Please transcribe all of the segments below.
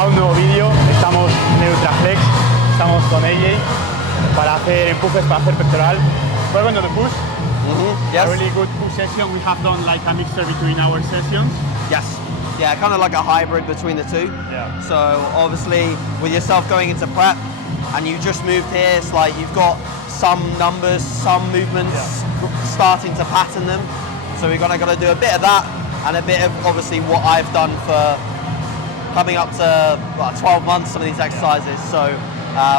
a un nuevo vídeo. Estamos en Ultraflex, estamos con AJ para hacer empujes para hacer pectoral. We're going to the push. Yes. A really good push session. We have done like a mixture between our sessions. Yes. Yeah, kind of like a hybrid between the two. Yeah. So obviously with yourself going into prep and you just moved here, it's like you've got some numbers, some movements, starting to pattern them. So we're gonna do a bit of that and a bit of obviously what I've done for coming up to 12 months, some of these exercises. So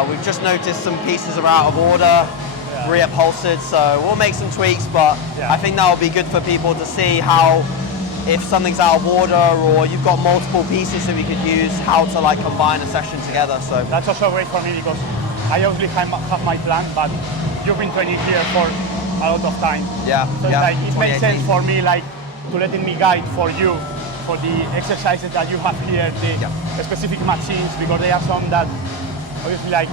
we've just noticed some pieces are out of order, reupholstered, so we'll make some tweaks, but I think that will be good for people to see how, if something's out of order or you've got multiple pieces that we could use, how to like combine a session together. So that's also great for me because I obviously have my plan, but you've been training here for a lot of time. Yeah. So like, it makes sense for me like to letting me guide for you for the exercises that you have here, the specific machines, because there are some that obviously like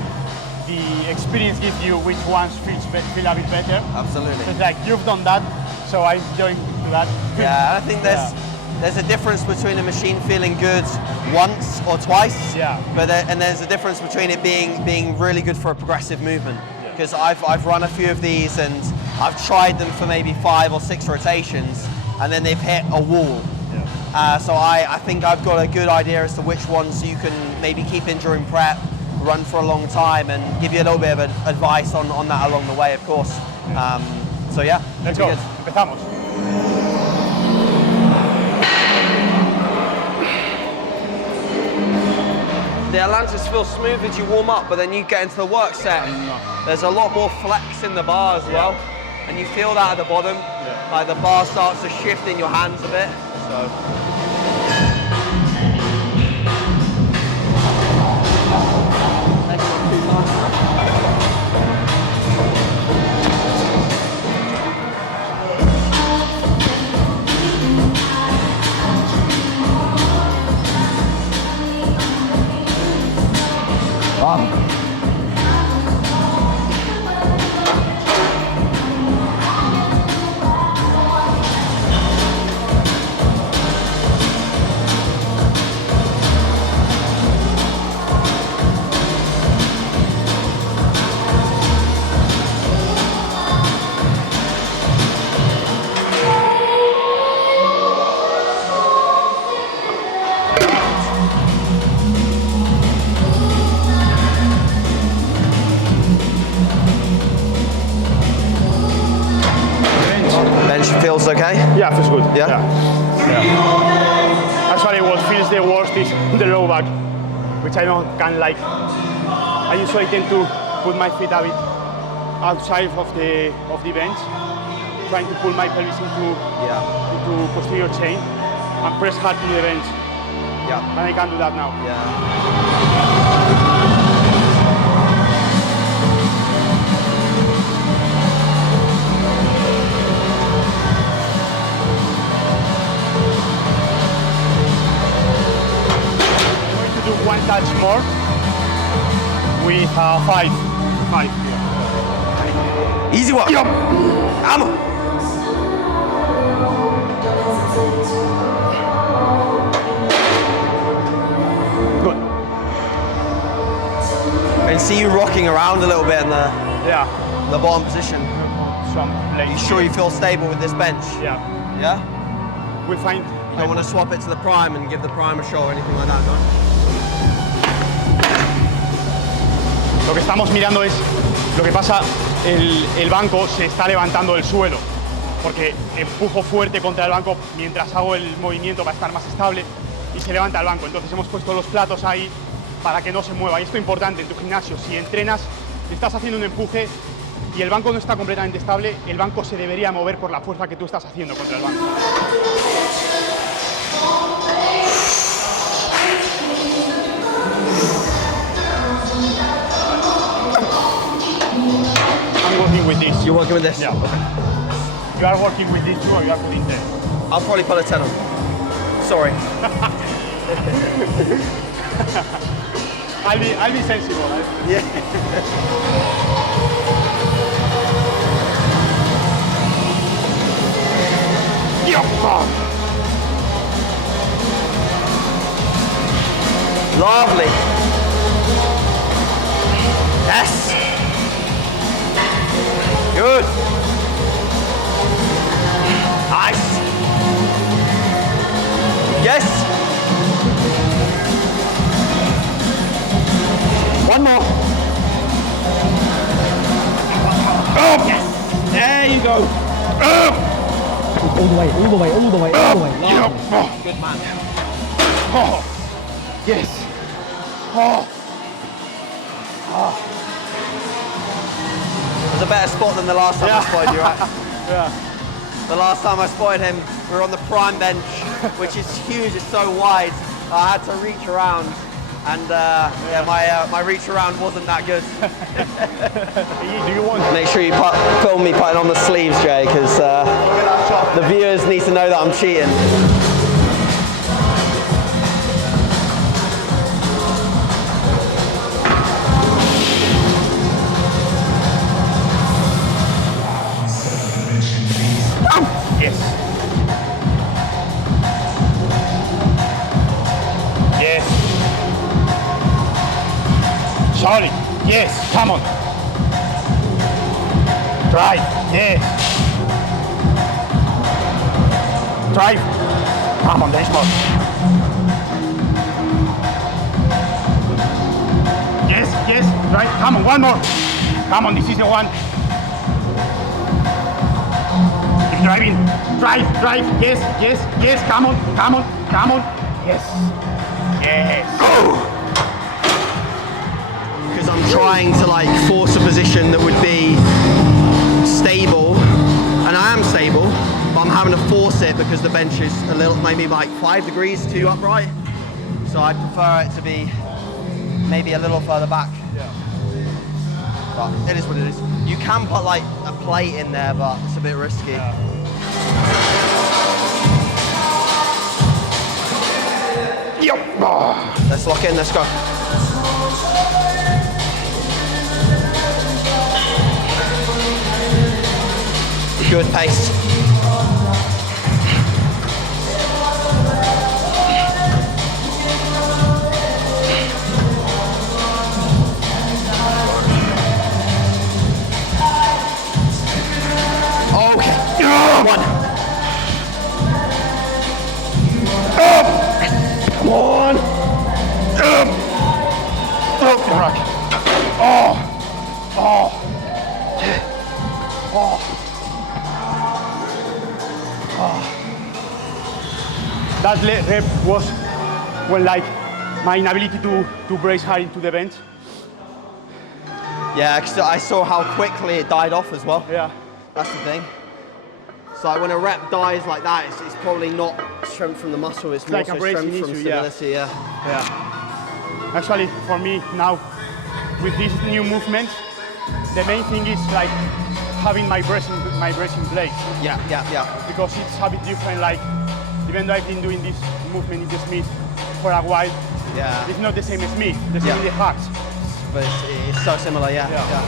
the experience gives you which ones feel a bit better. Absolutely. So it's like you've done that, so I'm going to that. Yeah, I think there's a difference between a machine feeling good once or twice. Yeah. But there's a difference between it being really good for a progressive movement. Because I've run a few of these and I've tried them for maybe 5 or 6 rotations, and then they've hit a wall. So I think I've got a good idea as to which ones you can maybe keep in during prep, run for a long time, and give you a little bit of advice on that along the way, of course. So yeah, let's go. Good. Empezamos. The Atlantis feels smooth as you warm up, but then you get into the work set. There's a lot more flex in the bar as well, and you feel that at the bottom. Like the bar starts to shift in your hands a bit. So. Feels okay? Yeah, feels good. Yeah? Actually, what feels the worst is the low back, which I don't can like. I usually tend to put my feet a bit outside of the bench, trying to pull my pelvis into posterior chain and press hard to the bench. Yeah. And I can't do that now. One touch more with 5. Easy work. Yep. Hammer. Good. I can see you rocking around a little bit in the bottom position. Are you sure you feel stable with this bench? Yeah. Yeah? We'll find. You don't want to swap it to the prime and give the prime a show or anything like that, no? Lo que estamos mirando es lo que pasa, el banco se está levantando del suelo porque empujo fuerte contra el banco mientras hago el movimiento para estar más estable y se levanta el banco. Entonces hemos puesto los platos ahí para que no se mueva. Y esto es importante en tu gimnasio. Si entrenas, estás haciendo un empuje y el banco no está completamente estable, el banco se debería mover por la fuerza que tú estás haciendo contra el banco. I'm working with this. You're working with this? Yeah. Okay. You are working with this too, or you are putting 10? I'll probably put a 10 on. Sorry. I'll be sensible. Yeah. Lovely. Yes. Good. Nice. Yes. One more. Up. Yes. There you go. Up. All the way, all the way, all the way, all the way. Yep. Oh. Good man. Oh. Yes. Oh. It was a better spot than the last time I spotted you, right? Yeah. The last time I spotted him, we were on the prime bench, which is huge, it's so wide. I had to reach around, and my reach around wasn't that good. Do you want? Make sure you film me putting on the sleeves, Jay, because the viewers need to know that I'm cheating. Yes. Yes. Solid. Yes. Come on. Drive. Yes. Drive. Come on, bench press. Yes. Yes. Drive. Come on. One more. Come on. This is the one. Keep driving. Drive. Drive. Yes. Yes. Yes. Come on. Come on. Come on. Yes. Yes. Go. Because I'm trying to like force a position that would be stable, and I am stable, but I'm having to force it because the bench is a little, maybe like 5 degrees too upright. So I prefer it to be maybe a little further back. Yeah. But it is what it is. You can put like a plate in there, but it's a bit risky. Yeah. Yep. Oh. Let's lock in, let's go. Good pace. Okay. One. Up. Come on. Up. Up. Rock. Oh. Oh. Oh. That rep was when like my inability to brace hard into the bench. Yeah, because I saw how quickly it died off as well. Yeah. That's the thing. So like when a rep dies like that, it's probably not strength from the muscle, it's more like so a bracing strength from issue, stability, yeah. Yeah. Actually, for me now, with this new movement, the main thing is like having my bracing blade. Yeah, yeah, yeah. Because it's a bit different. Like even though I've been doing this movement in the Smith for a while, Yeah. it's not the same as Smith. The same Yeah. in the hacks. But it's so similar, yeah. Yeah. Yeah.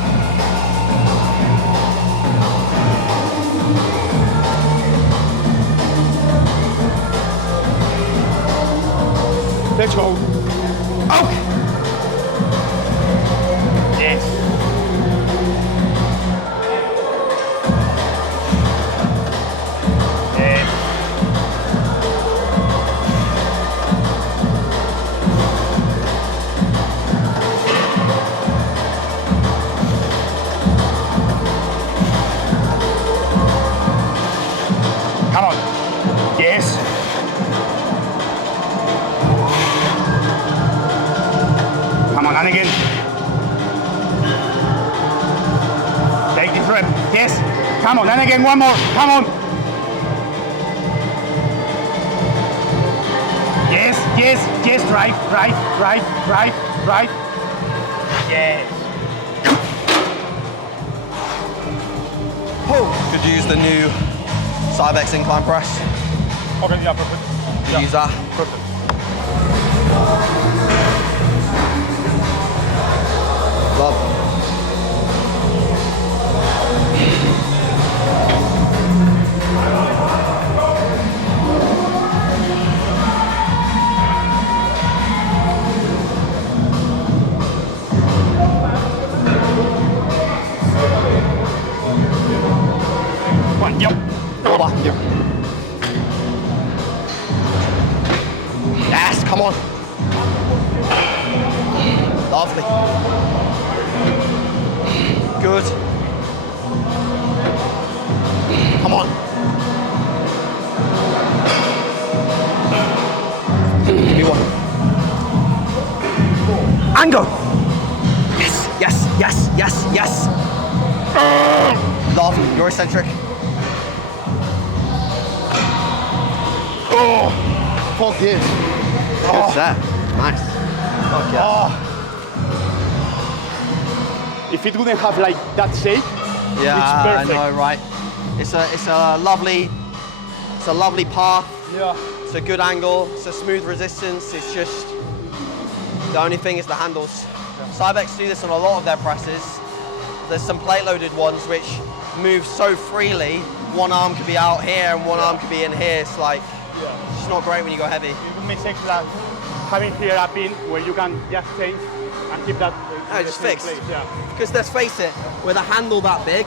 Let's go. Okay. Yes. Yes. Come on. Yes. Come on, and again. Take this rep. Yes. Come on, and again, one more. Come on. Yes, yes, yes. Drive, drive, drive, drive, drive. Yes. Could use the new Cybex incline press. Okay, yeah, perfect. Could use that. Perfect. Love. Lovely. Good. Come on. Give me one. And go. Yes, yes, yes, yes, yes. Lovely. You're eccentric. Oh, fuck yes. Good set. Nice. Fuck yeah. Oh. If it wouldn't have like that shape, Yeah, it's I perfect. know, right? It's a lovely path. Yeah. It's a good angle. It's a smooth resistance. It's just the only thing is the handles. Cybex do this on a lot of their presses. There's some plate-loaded ones which move so freely. One arm could be out here and one arm could be in here. It's like it's just not great when you go heavy. It would make sense like having here a pin where you can just change and keep that. No, just fixed. Place. Yeah. Because let's face it, with a handle that big,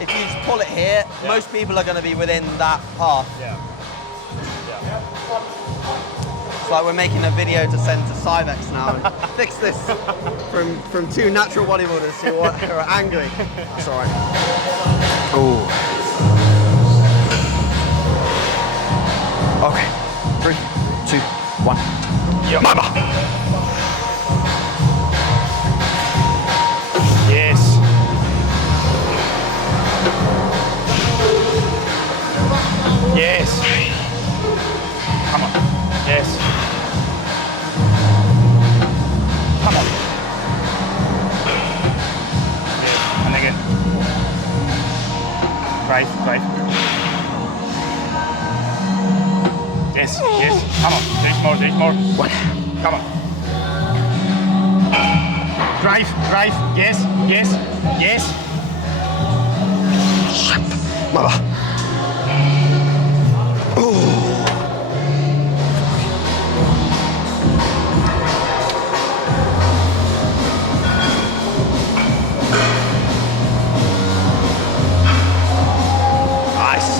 if you just pull it here, most people are going to be within that path. Yeah. It's like we're making a video to send to Cybex now and fix this from two natural bodybuilders who are angry. That's all right. Oh. Okay. 3, 2, 1. Yeah. Mama. Yes. Yes. Come on. Yes. Come on. Yes. And again. Drive. Yes, yes. Come on. There's more. What? Come on. Drive. Yes. Mama. Nice.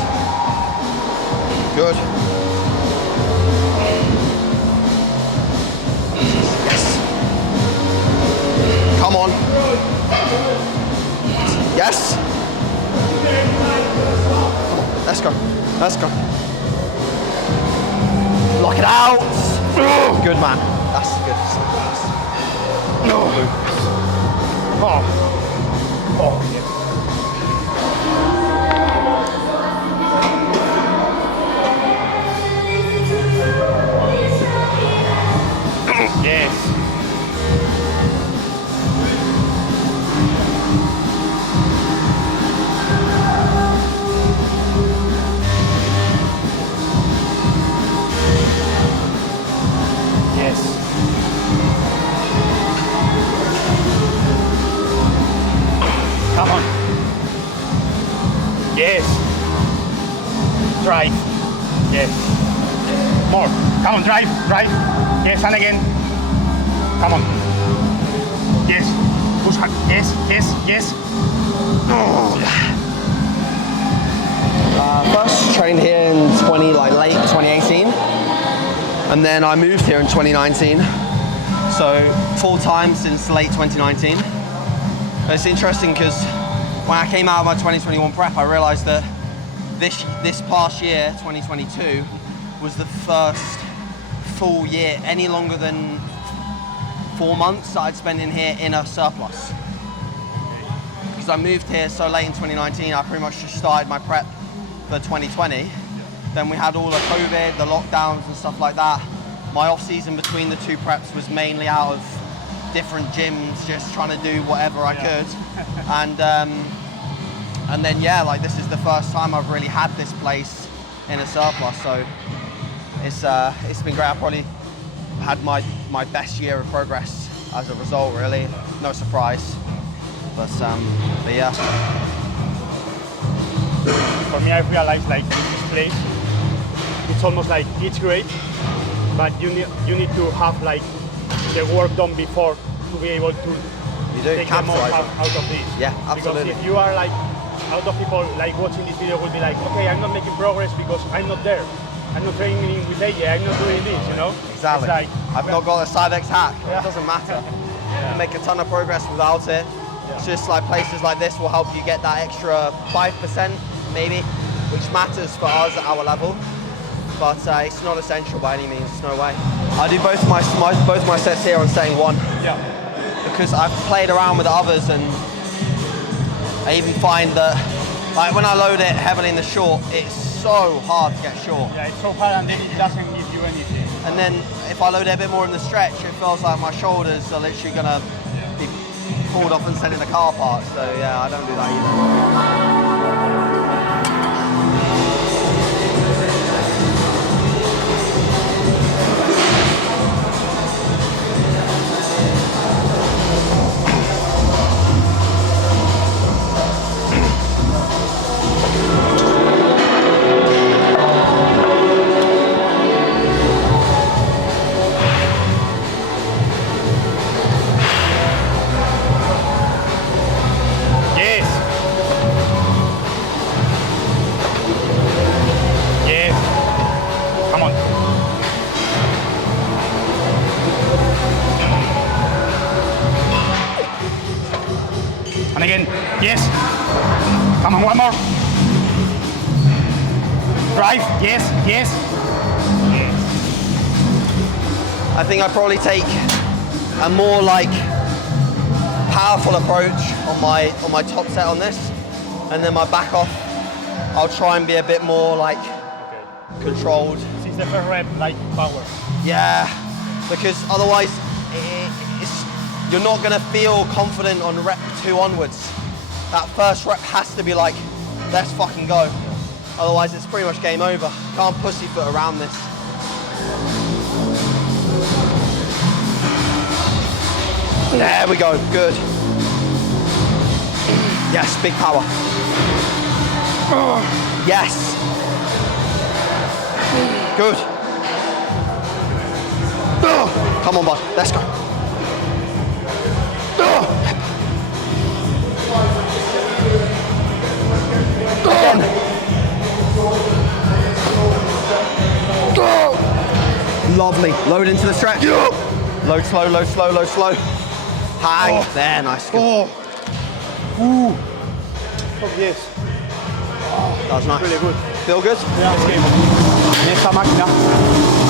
Good. Yes. Come on. Yes. Let's go. Lock it out. Good man. That's good. No. Oh. Yes. Yes. Yes. Come on. Yes. Drive. Yes. More. Come on, drive. Yes, and again. Come on. Yes. Push hard. Yes. Oh. First trained here in late 2018, and then I moved here in 2019. So full time since late 2019. It's interesting because when I came out of my 2021 prep, I realized that this past year, 2022, was the first full year, any longer than 4 months, that I'd spent in here in a surplus. Because I moved here so late in 2019, I pretty much just started my prep for 2020. Then we had all the COVID, the lockdowns and stuff like that. My off season between the two preps was mainly out of different gyms, just trying to do whatever I could. And then this is the first time I've really had this place in a surplus. So it's been great. I probably had my best year of progress as a result, really. No surprise. But yeah. For me, I realized like this place, it's almost like it's great, but you need to have like the work done before to be able to take the most out of this. Yeah, absolutely. Because if you are like, out of people like watching this video will be like, okay, I'm not making progress because I'm not there. I'm not training with AJ, I'm not doing this, you know? Exactly. It's like, I've not got a Cybex hack. Yeah. It doesn't matter. You make a ton of progress without it. It's just like places like this will help you get that extra 5% maybe, which matters for us at our level. But it's not essential by any means, no way. I do both my sets here on setting 1. Yeah. Because I've played around with others, and I even find that like when I load it heavily in the short, it's so hard to get short. Yeah, it's so hard and then it doesn't give you anything. And then if I load it a bit more in the stretch, it feels like my shoulders are literally gonna be pulled off and sent in the car park. So yeah, I don't do that either. And again, yes. Come on, one more. Drive, yes, yes. Yes. I think I probably take a more like powerful approach on my top set on this, and then my back off, I'll try and be a bit more like controlled. Since the first rep, like power. Yeah, because otherwise you're not gonna feel confident on rep 2 onwards. That first rep has to be like, let's fucking go. Otherwise it's pretty much game over. Can't pussyfoot around this. There we go, good. Yes, big power. Yes. Good. Come on, bud, let's go. Again. Lovely. Load into the stretch. Load slow, load slow, load slow. Hang. There, nice. Good. Oh, yes. That was nice. Really good. Feel good? Yeah, es que en esta máquina,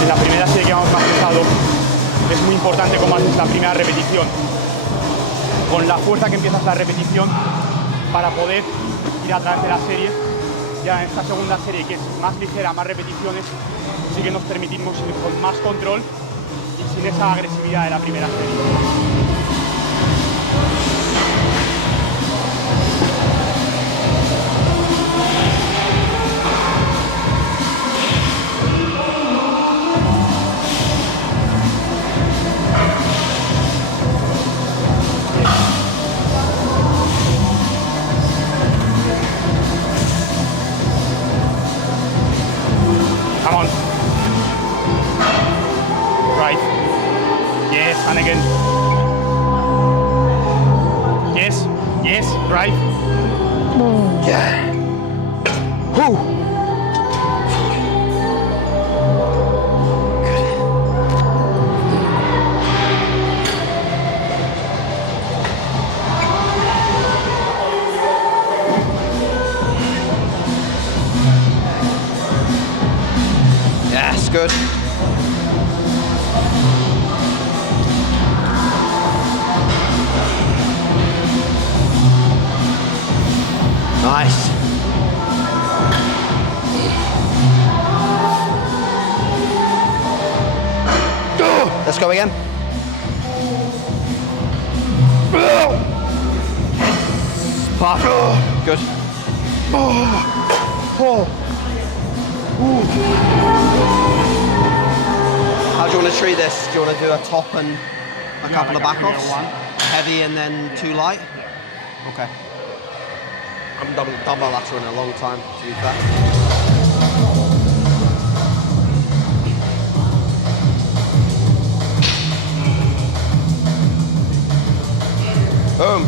en la primera serie que vamos más pesado, es muy importante cómo haces la primera repetición. Con la fuerza que empiezas la repetición para poder ir a través de la serie. Ya en esta segunda serie, que es más ligera, más repeticiones, sí que nos permitimos ir con más control y sin esa agresividad de la primera serie. Come on. Right. Yes, and again. Yes, yes, drive. Yeah. Whew. Yes, good. Nice. Let's go again. Pop. Good. How do you want to treat this? Do you want to do a top and a couple of back offs? Heavy and then 2 light? Yeah. Okay. I haven't done dumbbell lateral in a long time, to be fair. Boom.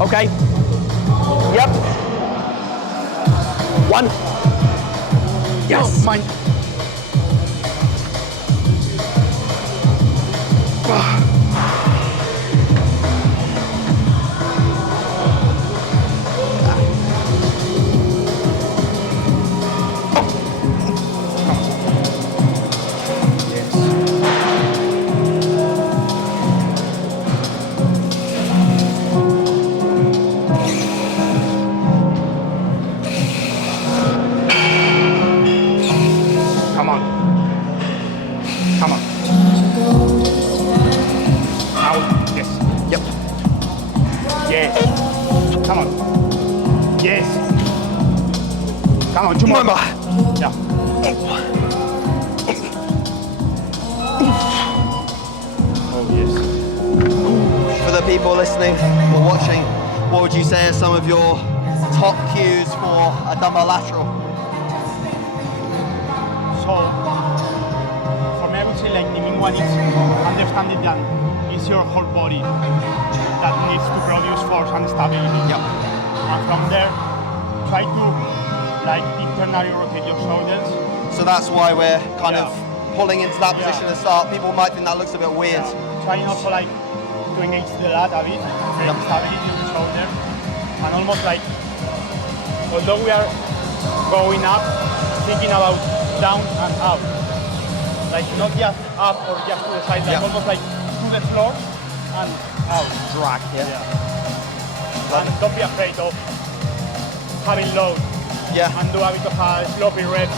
Okay. Yep. 1. Yes. Oh, mine. Come on. Come on. Out. Yes. Yep. Yes. Come on. Yes. Come on, 2 more. Remember. Yeah. Oh, yes. For the people listening or watching, what would you say are some of your top cues for a dumbbell lateral? So, for me, I would say like the main one is understanding that it's your whole body that needs to produce force and stability. Yep. And from there, try to like internally rotate your shoulders. So that's why we're kind of Yeah. pulling into that position Yeah. to start. People might think that looks a bit weird. Trying also like to engage the lat a bit, create stability of the shoulder, and almost like, although we are going up, thinking about down and up, like not just up or just to the side, like Yeah. almost like to the floor and out. Drag, yeah. And don't be afraid of having load Yeah. and do a bit of a sloppy rep,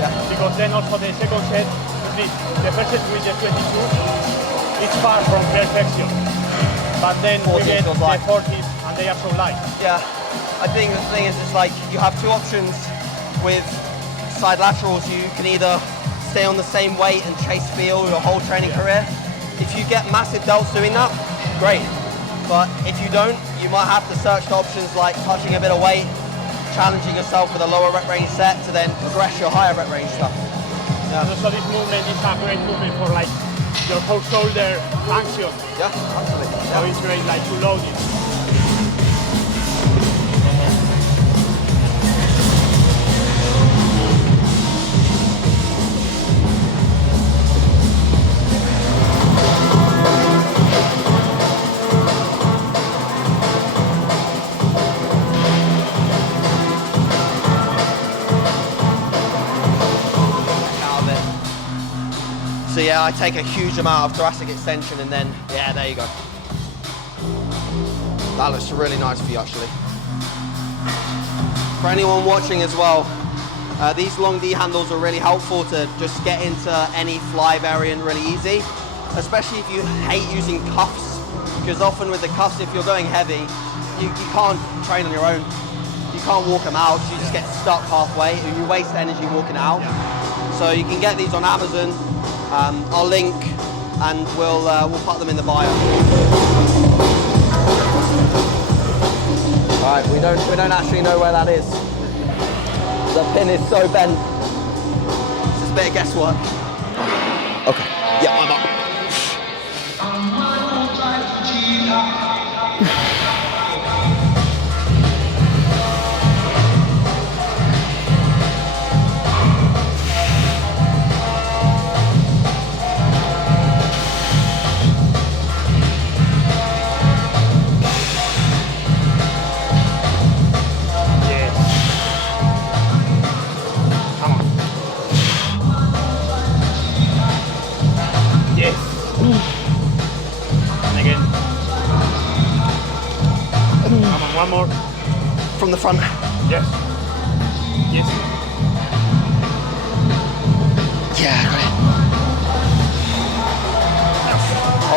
Yeah. because then also the second set, the first set with the 22, it's far from perfection, but then we 40 get feels the light. 40s and they are so light. Yeah, I think the thing is, it's like you have two options with side laterals. You can either stay on the same weight and chase feel your whole training career. If you get massive delts doing that, great. But if you don't, you might have to search for options like touching a bit of weight, challenging yourself with a lower rep range set to then progress your higher rep range stuff. And also this movement is a great movement for like your whole shoulder function. Yeah, absolutely. So it's great like to load it. Out of it. So yeah, I take a huge amount of thoracic extension and then, yeah, there you go. That looks really nice for you actually. For anyone watching as well, these long D handles are really helpful to just get into any fly variant really easy, especially if you hate using cuffs, because often with the cuffs, if you're going heavy, you can't train on your own. You can't walk them out, you just get stuck halfway, and you waste energy walking out. So you can get these on Amazon. I'll link, and we'll put them in the bio. Right, we don't actually know where that is. The pin is so bent. It's just a bit of guesswork. Okay, yeah, I'm up. One more. From the front. Yes. Yes. Yeah, got it.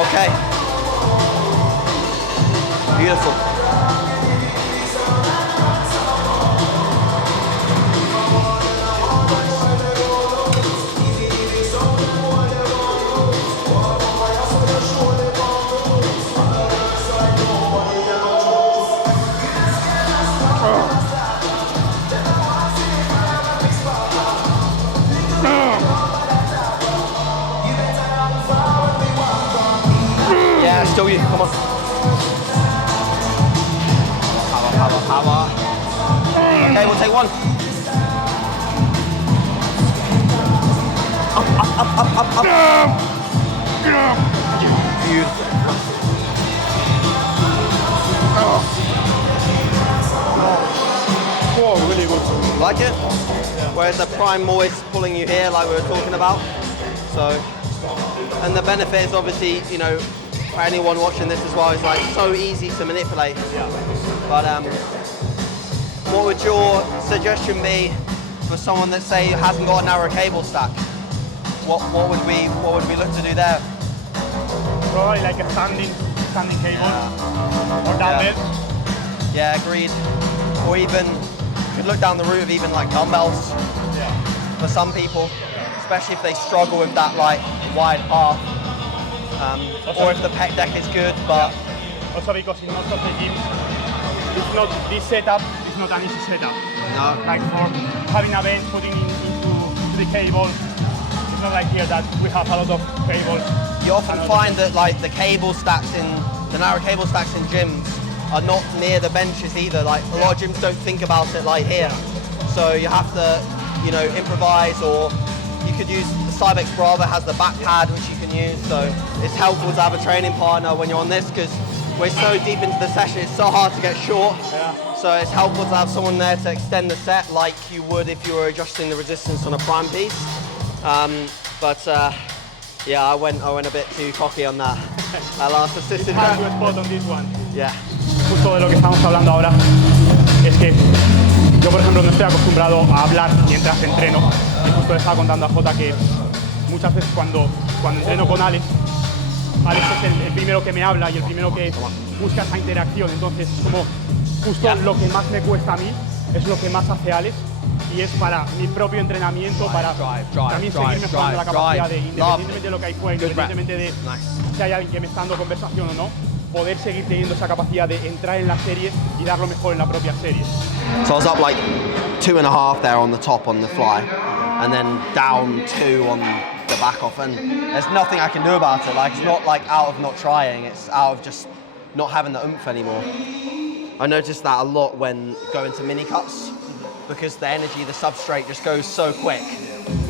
Okay. Beautiful. Yeah, still you, come on. Power, power, power. Okay, we'll take one. Beautiful. Oh, really good. Like it? Yeah. Whereas the prime always pulling you here, like we were talking about. So, and the benefit is obviously, you know, for anyone watching this as well, it's like so easy to manipulate. Yeah. But what would your suggestion be for someone that say hasn't got a narrow cable stack? What would we look to do there? Probably like a standing cable or dumbbells. Yeah, agreed. Or even you could look down the route of even like dumbbells for some people, especially if they struggle with that like wide path. Or if the pec deck is good, but also because in most of the gyms, it's not this setup is not an easy setup. no. Like for having a bench, putting into the cable, it's not like here that we have a lot of cables. You often find that like the narrow cable stacks in gyms are not near the benches either. Like a lot of gyms don't think about it like here. So you have to, you know, improvise, or you could use the Cybex Brava has the back pad which you can use. So it's helpful to have a training partner when you're on this, because we're so deep into the session, it's so hard to get short. Yeah. So it's helpful to have someone there to extend the set like you would if you were adjusting the resistance on a prime piece. Yeah, I went a bit too cocky on that. Last assisted. Hard to spot on this one. Yeah. Justo de lo que estamos hablando ahora es que yo, por ejemplo, no estoy acostumbrado a hablar mientras entreno. Y justo le estaba contando a Jota que muchas veces cuando entreno con Alex es el primero que me habla y el primero que busca esa interacción. Entonces, como justo lo que más me cuesta a mí es lo que más hace Alex. Y es para mi propio entrenamiento, para también seguir mejorando la capacidad de, independientemente de lo que hay fuera, independientemente de si hay alguien que me está dando conversación o no, poder seguir teniendo esa capacidad de entrar en la serie y dar lo mejor en la propia serie. So I was up like 2.5 there on the top on the fly, and then down 2 on the back off, and there's nothing I can do about it. Like, it's not like out of not trying, it's out of just not having the oomph anymore. I noticed that a lot when going to mini cuts, because the energy, the substrate just goes so quick.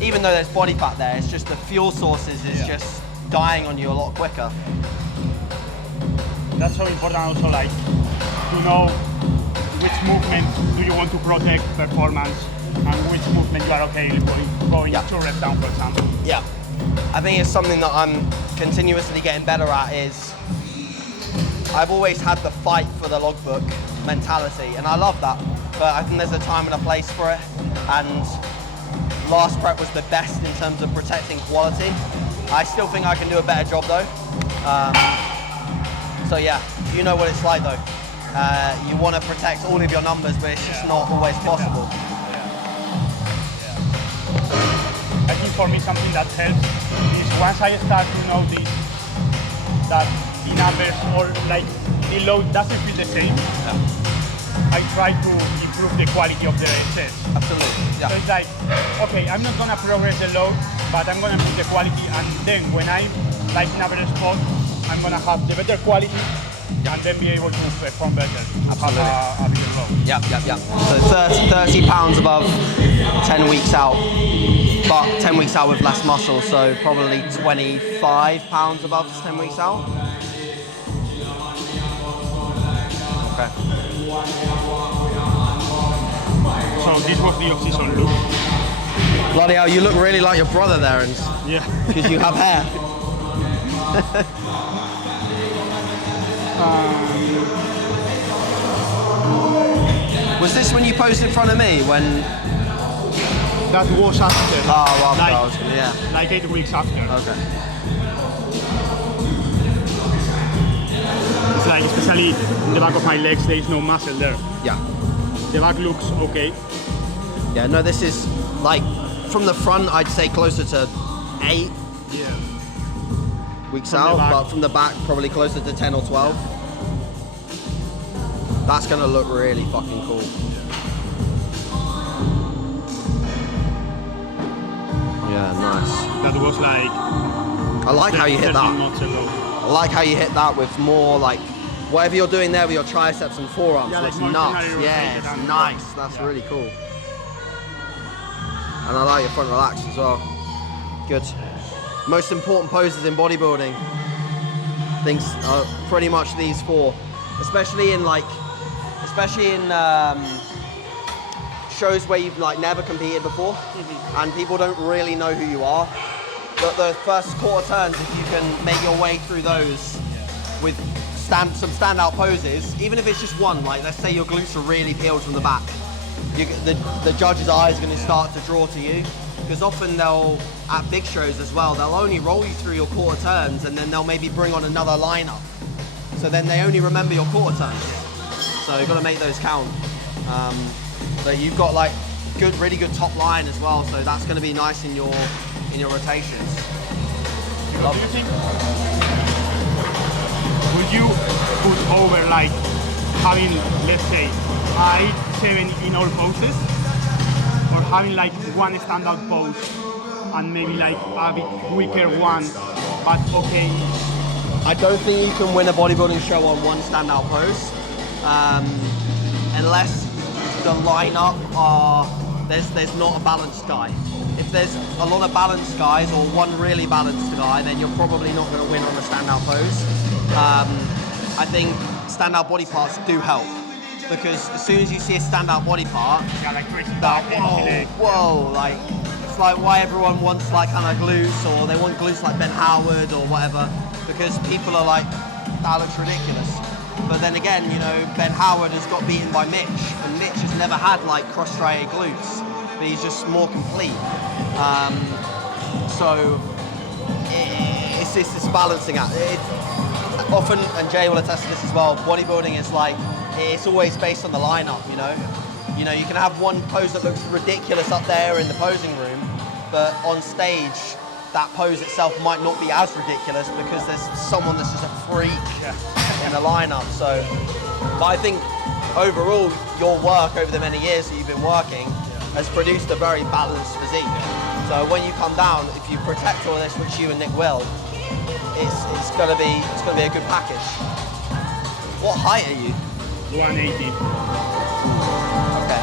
Even though there's body fat there, it's just the fuel sources is just dying on you a lot quicker. That's so important also, like, to know which movement do you want to protect performance and which movement you are okay going 2 reps down, for example. Yeah, I think it's something that I'm continuously getting better at. Is I've always had the fight for the logbook mentality, and I love that. But I think there's a time and a place for it, and last prep was the best in terms of protecting quality. I still think I can do a better job though. So yeah, you know what it's like though. You want to protect all of your numbers, but it's just not always possible. I think for me something that helps is once I start to know this, that the numbers or like the load doesn't feel the same. I try to improve the quality of the sets. Absolutely. Yeah. So it's like, okay, I'm not gonna progress the load, but I'm gonna improve the quality, and then when I'm like in a better spot, I'm gonna have the better quality and then be able to perform better. Absolutely. Have a bigger load. Yeah. So 30 pounds above 10 weeks out, but 10 weeks out with less muscle, so probably 25 pounds above 10 weeks out. Okay. So this was the off-season look. Bloody hell, you look really like your brother there, and Yeah. because you have hair. Was this when you posed in front of me? When? That was after. Oh, well, like, I was gonna, yeah. Like 8 weeks after. Okay. It's like, especially in the back of my legs, there is no muscle there. Yeah. The back looks okay. Yeah, no, this is like, from the front, I'd say closer to 8 weeks From out, the back. but from the back, probably closer to 10 or 12. That's gonna look really fucking cool. Yeah, nice. That was like. I like how you hit 13 that. months ago. I like how you hit that with more like, whatever you're doing there with your triceps and forearms, Yeah, looks like more nuts. finally Yeah, rotated it's and- nice. That's Yeah. really cool. And I like your front relax as well. Good. Most important poses in bodybuilding. Things are pretty much these four, especially in shows where you've like never competed before, and people don't really know who you are. But the first quarter turns, if you can make your way through those with some standout poses, even if it's just one, like let's say your glutes are really peeled from the back, the judge's eyes are going to start to draw to you, because often they'll, at big shows as well, they'll only roll you through your quarter turns and then they'll maybe bring on another lineup. So then they only remember your quarter turns. So you've got to make those count. But you've got like really good top line as well, so that's going to be nice in your rotations. Do you think, would you put over like having, let's say, 8-7 in all poses, or having like one standout pose and maybe like a bit weaker one, but okay? I don't think you can win a bodybuilding show on one standout pose, unless the lineup there's not a balanced guy. If there's a lot of balanced guys or one really balanced guy, then you're probably not going to win on a standout pose. I think standout body parts do help, because as soon as you see a standout body part, whoa, like it's like why everyone wants like kind of glutes, or they want glutes like Ben Howard or whatever, because people are like, that looks ridiculous. But then again, you know, Ben Howard has got beaten by Mitch, and Mitch has never had like cross-striated glutes, but he's just more complete. So it's this balancing act. Often, and Jay will attest to this as well, bodybuilding is like, it's always based on the lineup, you know? You know, you can have one pose that looks ridiculous up there in the posing room, but on stage, that pose itself might not be as ridiculous because there's someone that's just a freak in the lineup. So, but I think overall, your work over the many years that you've been working has produced a very balanced physique. So when you come down, if you protect all this, which you and Nick will, it's gonna be a good package. What height are you? 180. Okay,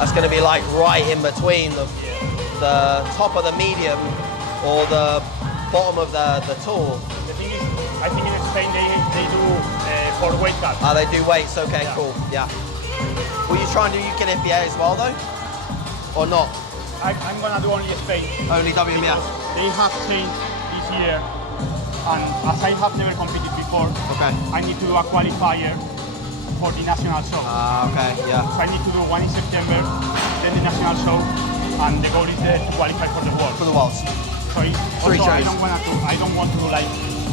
that's gonna be like right in between the top of the medium or the bottom of the tall. The thing is, I think in Spain they do for weight cut. They do weights, okay, cool, yeah. Will you try and do UKNFBA as well though? Or not? I'm gonna do only Spain. Only WMF? They have changed this year, and as I have never competed before, I need to do a qualifier for the national show. Okay, yeah. So I need to do one in September, then the national show, and the goal is to qualify for the Worlds. For the Worlds. So Three shows. I don't want to do like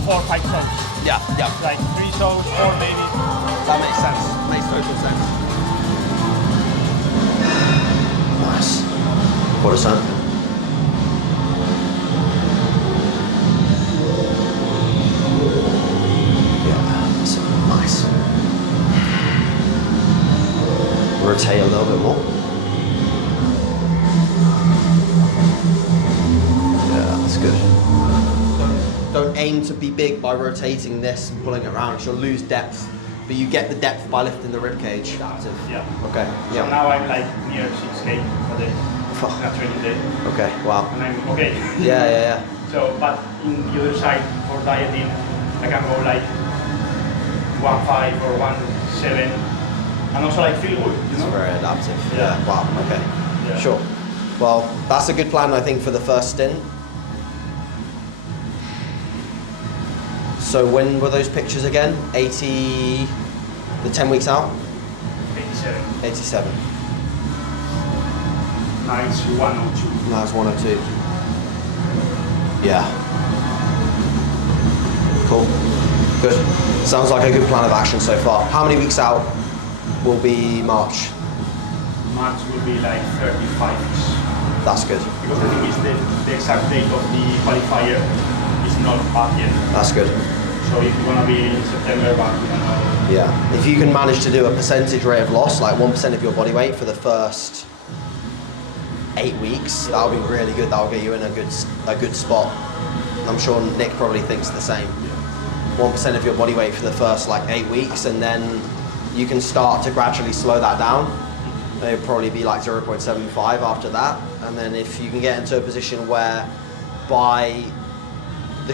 4 or 5 shows. Yeah, yeah. Like 3 shows, 4 maybe. That makes sense. Makes total sense. Nice. What is that? Yeah, that's nice. Rotate a little bit more. Yeah, that's good. Don't aim to be big by rotating this and pulling it around, because you'll lose depth. But you get the depth by lifting the rib cage. Yeah. Okay. So now I'm like near 6K a day. A training day. Okay. Wow. And I'm okay. Yeah. So, but in the other side for dieting, I can go like 1.5 or 1.7, and also like feel good. You know. It's very adaptive. Yeah. Wow. Okay. Yeah. Sure. Well, that's a good plan, I think, for the first stint. So when were those pictures again? 80, the 10 weeks out? 87. 87. Now it's 102. No, it's 102. Yeah. Cool. Good. Sounds like a good plan of action so far. How many weeks out will be March? March will be like 35-ish. That's good. Because the thing is the exact date of the qualifier is not up yet. That's good. So it's gonna be in September, but we don't know. Yeah. If you can manage to do a percentage rate of loss, like 1% of your body weight for the first 8 weeks, that'll be really good. That'll get you in a good spot. I'm sure Nick probably thinks the same. 1% of your body weight for the first like 8 weeks, and then you can start to gradually slow that down. It'll probably be like 0.75 after that. And then if you can get into a position where by the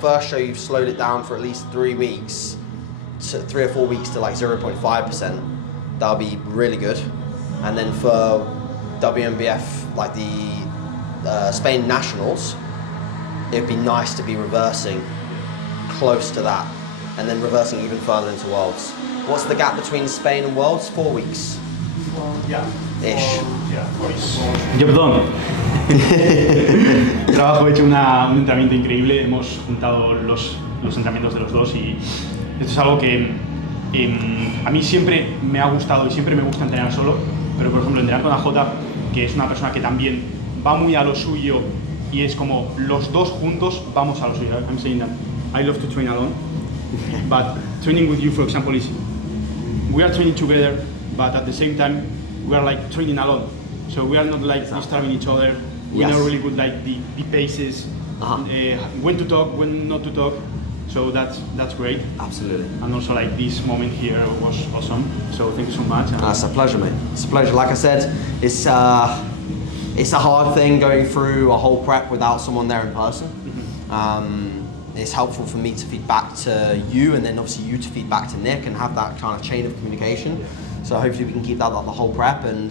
first show you've slowed it down for at least 3 weeks, 3 or 4 weeks to like 0.5%. That'll be really good. And then for WMBF, like the Spain Nationals, it'd be nice to be reversing close to that, and then reversing even further into Worlds. What's the gap between Spain and Worlds? 4 weeks. Yeah. Ish. Yo, perdón. Trabajo, he hecho un entrenamiento increíble. Hemos juntado los entrenamientos de los dos y esto es algo que a mí siempre me ha gustado y siempre me gusta entrenar solo, pero por ejemplo entrenar con AJ, que es una persona que también va muy a lo suyo y es como los dos juntos vamos a lo suyo. I'm saying that I love to train alone, but training with you, for example, is we are training together, but at the same time we are like training alone. So we are not like disturbing each other. We know really good like the paces, when to talk, when not to talk. So that's great. Absolutely. And also like this moment here was awesome. So thank you so much. It's a pleasure, mate. It's a pleasure. Like I said, it's a hard thing going through a whole prep without someone there in person. It's helpful for me to feed back to you, and then obviously you to feed back to Nick, and have that kind of chain of communication. So hopefully we can keep that like the whole prep, and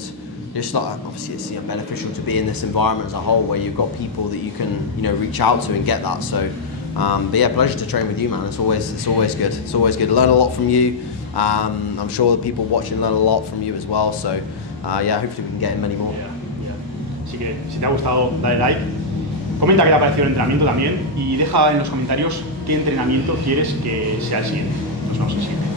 just like obviously it's beneficial to be in this environment as a whole, where you've got people that you can reach out to and get that. So, but yeah, pleasure to train with you, man. It's always good. It's always good. Learn a lot from you. I'm sure the people watching learn a lot from you as well. So yeah, hopefully we can get in many more. Así que si te ha gustado, dale like, comenta qué te ha parecido el entrenamiento también y deja en los comentarios qué entrenamiento quieres que sea el siguiente. Nos vemos en el siguiente.